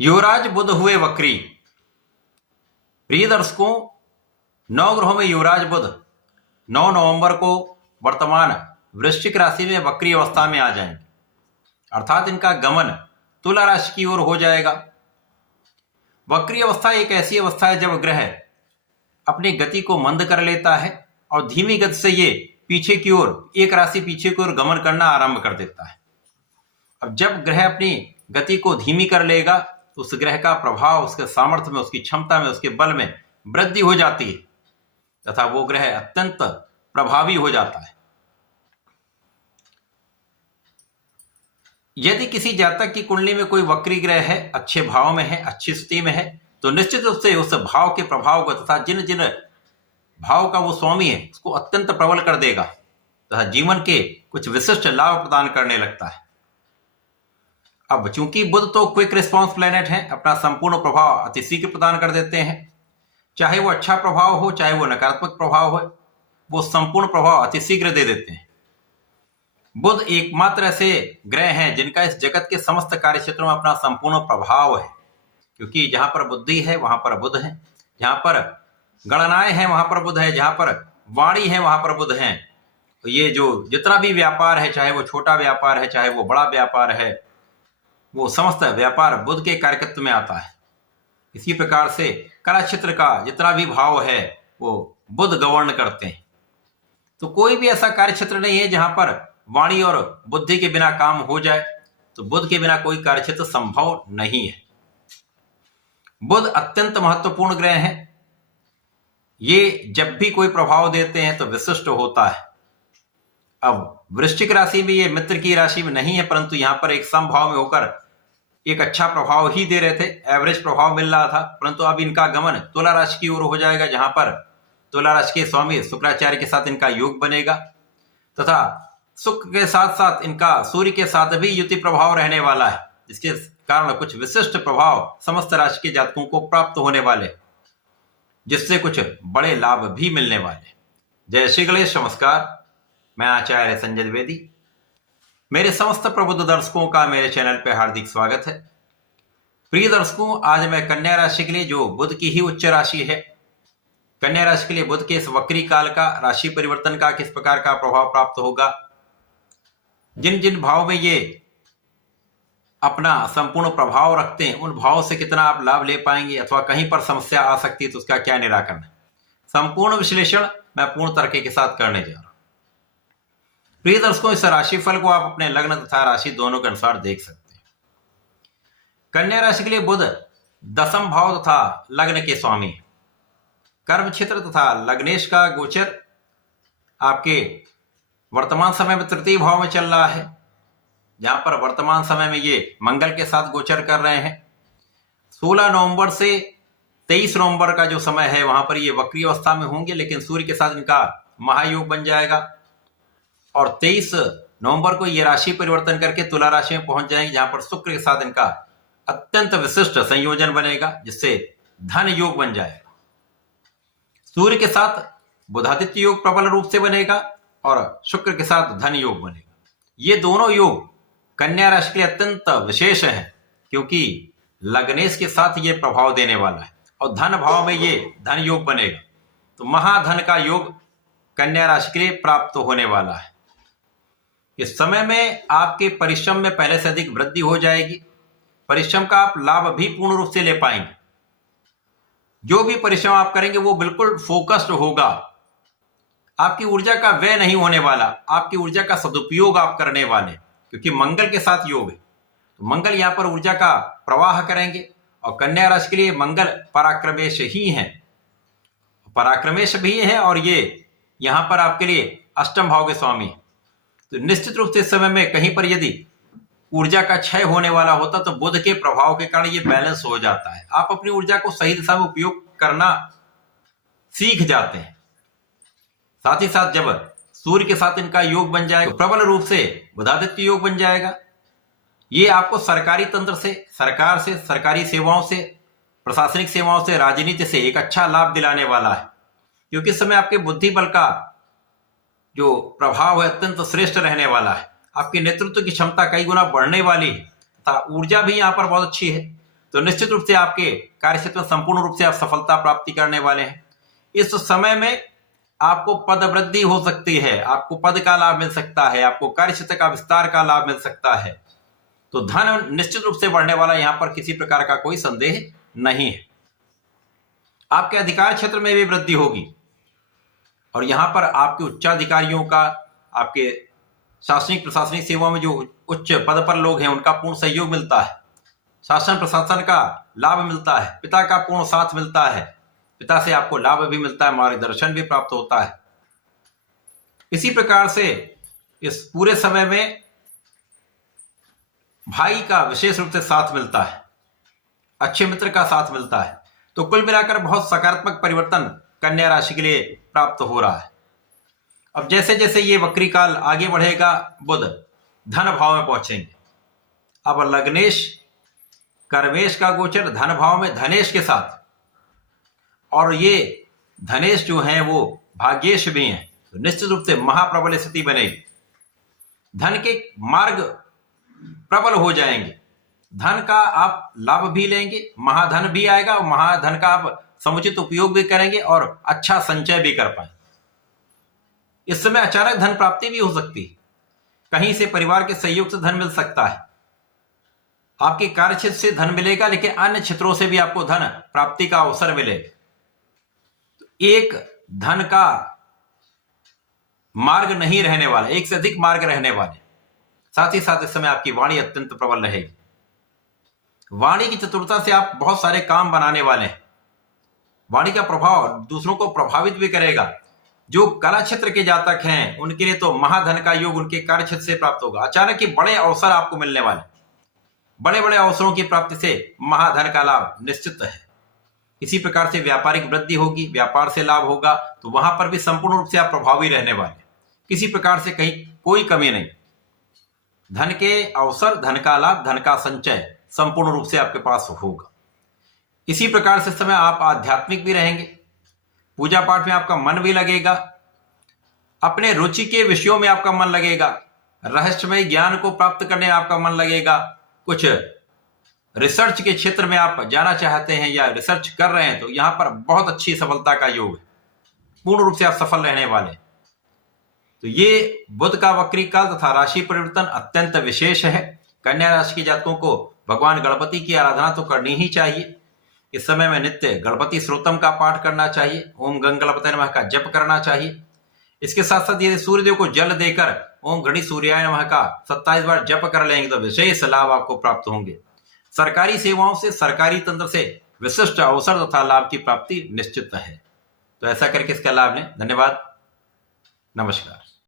युवराज बुध हुए वक्री। प्रिय दर्शकों, नवग्रहों में युवराज बुध 9 नवंबर को वर्तमान वृश्चिक राशि में वक्री अवस्था में आ जाएंगे, अर्थात इनका गमन तुला राशि की ओर हो जाएगा। वक्री अवस्था एक ऐसी अवस्था है जब ग्रह अपनी गति को मंद कर लेता है और धीमी गति से ये पीछे की ओर, एक राशि पीछे की ओर गमन करना आरंभ कर देता है। अब जब ग्रह अपनी गति को धीमी कर लेगा तो उस ग्रह का प्रभाव उसके सामर्थ्य में, उसकी क्षमता में, उसके बल में वृद्धि हो जाती है तथा वो ग्रह अत्यंत प्रभावी हो जाता है। यदि किसी जातक की कुंडली में कोई वक्री ग्रह है, अच्छे भाव में है, अच्छी स्थिति में है, तो निश्चित रूप से उस भाव के प्रभाव को तथा जिन जिन भाव का वो स्वामी है उसको अत्यंत प्रबल कर देगा तथा जीवन के कुछ विशिष्ट लाभ प्रदान करने लगता है। अब चूंकि बुध तो क्विक रिस्पॉन्स प्लेनेट है, अपना संपूर्ण प्रभाव अति शीघ्र प्रदान कर देते हैं। चाहे वो अच्छा प्रभाव हो, चाहे वो नकारात्मक प्रभाव हो, वो संपूर्ण प्रभाव अति शीघ्र दे देते हैं। बुध एकमात्र ऐसे ग्रह हैं जिनका इस जगत के समस्त कार्य क्षेत्रों में अपना संपूर्ण प्रभाव है, क्योंकि जहां पर बुद्धि है वहां पर बुध है, जहां पर गणनाएं हैं वहां पर बुध है, जहां पर वाणी है वहां पर बुध है। तो ये जो जितना भी व्यापार है, चाहे वो छोटा व्यापार है, चाहे वो बड़ा व्यापार है, वो समस्त व्यापार बुध के कार्यक्षेत्र में आता है। इसी प्रकार से कला क्षेत्र का जितना भी भाव है वो बुध गवर्न करते हैं। तो कोई भी ऐसा कार्य क्षेत्र नहीं है जहां पर वाणी और बुद्धि के बिना काम हो जाए, तो बुध के बिना कोई कार्य क्षेत्र संभव नहीं है। बुध अत्यंत महत्वपूर्ण ग्रह है। ये जब भी कोई प्रभाव देते हैं तो विशिष्ट होता है। अब वृश्चिक राशि में, ये मित्र की राशि में नहीं है, परंतु यहां पर एक समभाव में होकर एक अच्छा प्रभाव ही दे रहे थे, एवरेज प्रभाव मिल रहा था। परंतु अब इनका गमन तुला राशि की ओर हो जाएगा, जहां पर तुला राशि के स्वामी शुक्राचार्य के साथ इनका योग बनेगा तथा शुक्र के साथ साथ इनका सूर्य के साथ भी युति प्रभाव रहने वाला है, जिसके कारण कुछ विशिष्ट प्रभाव समस्त राशि के जातकों को प्राप्त होने वाले, जिससे कुछ बड़े लाभ भी मिलने वाले। जय श्री गणेश। नमस्कार, मैं आचार्य संजय द्विवेदी। मेरे समस्त प्रबुद्ध दर्शकों का मेरे चैनल पर हार्दिक स्वागत है। प्रिय दर्शकों, आज मैं कन्या राशि के लिए, जो बुध की ही उच्च राशि है, कन्या राशि के लिए बुध के इस वक्री काल का, राशि परिवर्तन का किस प्रकार का प्रभाव प्राप्त होगा, जिन जिन भाव में ये अपना संपूर्ण प्रभाव रखते हैं उन भाव से कितना आप लाभ ले पाएंगे अथवा कहीं पर समस्या आ सकती है तो उसका क्या निराकरण है, संपूर्ण विश्लेषण मैं पूर्ण तरीके के साथ करने जा रहा हूं। प्रिय दर्शकों, इस राशिफल को आप अपने लग्न तथा राशि दोनों के अनुसार देख सकते हैं। कन्या राशि के लिए बुध दशम भाव तथा लग्न के स्वामी, कर्म क्षेत्र तथा लग्नेश का गोचर आपके वर्तमान समय में तृतीय भाव में चल रहा है, जहां पर वर्तमान समय में ये मंगल के साथ गोचर कर रहे हैं। 16 नवंबर से 23 नवंबर का जो समय है वहां पर ये वक्री अवस्था में होंगे, लेकिन सूर्य के साथ इनका महायोग बन जाएगा और 23 नवंबर को ये राशि परिवर्तन करके तुला राशि में पहुंच जाएंगे, जहां पर शुक्र के साथ इनका अत्यंत विशिष्ट संयोजन बनेगा, जिससे धन योग बन जाएगा। सूर्य के साथ बुधादित्य योग प्रबल रूप से बनेगा और शुक्र के साथ धन योग बनेगा। ये दोनों योग कन्या राशि के लिए अत्यंत विशेष है, क्योंकि लग्नेश के साथ ये प्रभाव देने वाला है और धन भाव में ये धन योग बनेगा, तो महाधन का योग कन्या राशि के लिए प्राप्त होने वाला है। इस समय में आपके परिश्रम में पहले से अधिक वृद्धि हो जाएगी। परिश्रम का आप लाभ भी पूर्ण रूप से ले पाएंगे। जो भी परिश्रम आप करेंगे वो बिल्कुल फोकस्ड होगा। आपकी ऊर्जा का व्यय नहीं होने वाला, आपकी ऊर्जा का सदुपयोग आप करने वाले, क्योंकि मंगल के साथ योग है। तो मंगल यहाँ पर ऊर्जा का प्रवाह करेंगे और कन्या राशि के लिए मंगल पराक्रमेश ही है, पराक्रमेश भी है और ये यहाँ पर आपके लिए अष्टम भाव के स्वामी है। तो निश्चित रूप से इस समय में कहीं पर यदि ऊर्जा का क्षय होने वाला होता तो बुध के प्रभाव के कारण ये बैलेंस हो जाता है। आप अपनी ऊर्जा को सही दिशा में उपयोग करना सीख जाते हैं। साथ ही साथ जब सूर्य के साथ इनका योग बन जाएगा तो प्रबल रूप से बुधादित्य योग बन जाएगा। ये आपको सरकारी तंत्र से, सरकार से, सरकारी सेवाओं से, प्रशासनिक सेवाओं से, राजनीति से एक अच्छा लाभ दिलाने वाला है, क्योंकि इस समय आपके बुद्धि बल का जो प्रभाव है अत्यंत श्रेष्ठ रहने वाला है। आपकी नेतृत्व की क्षमता कई गुना बढ़ने वाली है तथा ऊर्जा भी यहाँ पर बहुत अच्छी है। तो निश्चित रूप से आपके कार्यक्षेत्र में संपूर्ण रूप से आप सफलता प्राप्ति करने वाले हैं। इस समय में आपको पद वृद्धि हो सकती है, आपको पद का लाभ मिल सकता है, आपको कार्यक्षेत्र का विस्तार का लाभ मिल सकता है। तो धन निश्चित रूप से बढ़ने वाला, यहां पर किसी प्रकार का कोई संदेह नहीं है। आपके अधिकार क्षेत्र में भी वृद्धि होगी और यहां पर आपके उच्चाधिकारियों का, आपके शासनिक प्रशासनिक सेवा में जो उच्च पद पर लोग हैं उनका पूर्ण सहयोग मिलता है, शासन प्रशासन का लाभ मिलता है, पिता का पूर्ण साथ मिलता है, पिता से आपको लाभ भी मिलता है, मार्गदर्शन भी प्राप्त होता है। इसी प्रकार से इस पूरे समय में भाई का विशेष रूप से साथ मिलता है, अच्छे मित्र का साथ मिलता है। तो कुल मिलाकर बहुत सकारात्मक परिवर्तन कन्या राशि के लिए प्राप्त हो रहा है। अब जैसे जैसे ये वक्री काल आगे बढ़ेगा, बुध धन भाव में पहुंचेंगे। अब लग्नेश कर्मेश का गोचर धन भाव में धनेश के साथ, और ये धनेश जो है वो भाग्येश भी हैं, तो निश्चित रूप से महाप्रबल स्थिति बनेगी। धन के मार्ग प्रबल हो जाएंगे, धन का आप लाभ भी लेंगे, महाधन भी आएगा और महाधन का आप समुचित उपयोग भी करेंगे और अच्छा संचय भी कर पाएंगे। इस समय अचानक धन प्राप्ति भी हो सकती है, कहीं से परिवार के सहयोग से धन मिल सकता है। आपके कार्य क्षेत्र से धन मिलेगा, लेकिन अन्य क्षेत्रों से भी आपको धन प्राप्ति का अवसर मिलेगा। तो एक धन का मार्ग नहीं रहने वाला, एक से अधिक मार्ग रहने वाले। साथ ही साथ इस समय आपकी वाणी अत्यंत प्रबल रहेगी। वाणी की चतुरता से आप बहुत सारे काम बनाने वाले हैं। वाणी का प्रभाव दूसरों को प्रभावित भी करेगा। जो कला क्षेत्र के जातक हैं उनके लिए तो महाधन का योग उनके कार्य क्षेत्र से प्राप्त होगा। अचानक ही बड़े अवसर आपको मिलने वाले, बड़े बड़े अवसरों की प्राप्ति से महाधन का लाभ निश्चित है। इसी प्रकार से व्यापारिक वृद्धि होगी, व्यापार से लाभ होगा, तो वहां पर भी संपूर्ण रूप से आप प्रभावी रहने वाले, किसी प्रकार से कहीं कोई कमी नहीं। धन के अवसर, धन का लाभ, धन का संचय संपूर्ण रूप से आपके पास होगा। इसी प्रकार से समय आप आध्यात्मिक भी रहेंगे, पूजा पाठ में आपका मन भी लगेगा, अपने रुचि के विषयों में आपका मन लगेगा, रहस्यमय ज्ञान को प्राप्त करने में आपका मन लगेगा। कुछ रिसर्च के क्षेत्र में आप जाना चाहते हैं या रिसर्च कर रहे हैं तो यहां पर बहुत अच्छी सफलता का योग है, पूर्ण रूप से आप सफल रहने वाले। तो ये बुध का वक्री काल तथा राशि परिवर्तन अत्यंत विशेष है। कन्या राशि के जातकों को भगवान गणपति की आराधना तो करनी ही चाहिए। इस समय में नित्य गणपति श्रोतम का पाठ करना चाहिए, ओम गंग गणपति नमः का जप करना चाहिए। इसके साथ साथ यदि सूर्यदेव को जल देकर ओम गणि सूर्याय नमः का 27 बार जप कर लेंगे तो विशेष लाभ आपको प्राप्त होंगे। सरकारी सेवाओं से, सरकारी तंत्र से विशिष्ट अवसर तथा लाभ की प्राप्ति निश्चित है। तो ऐसा करके इसका लाभ लें। धन्यवाद, नमस्कार।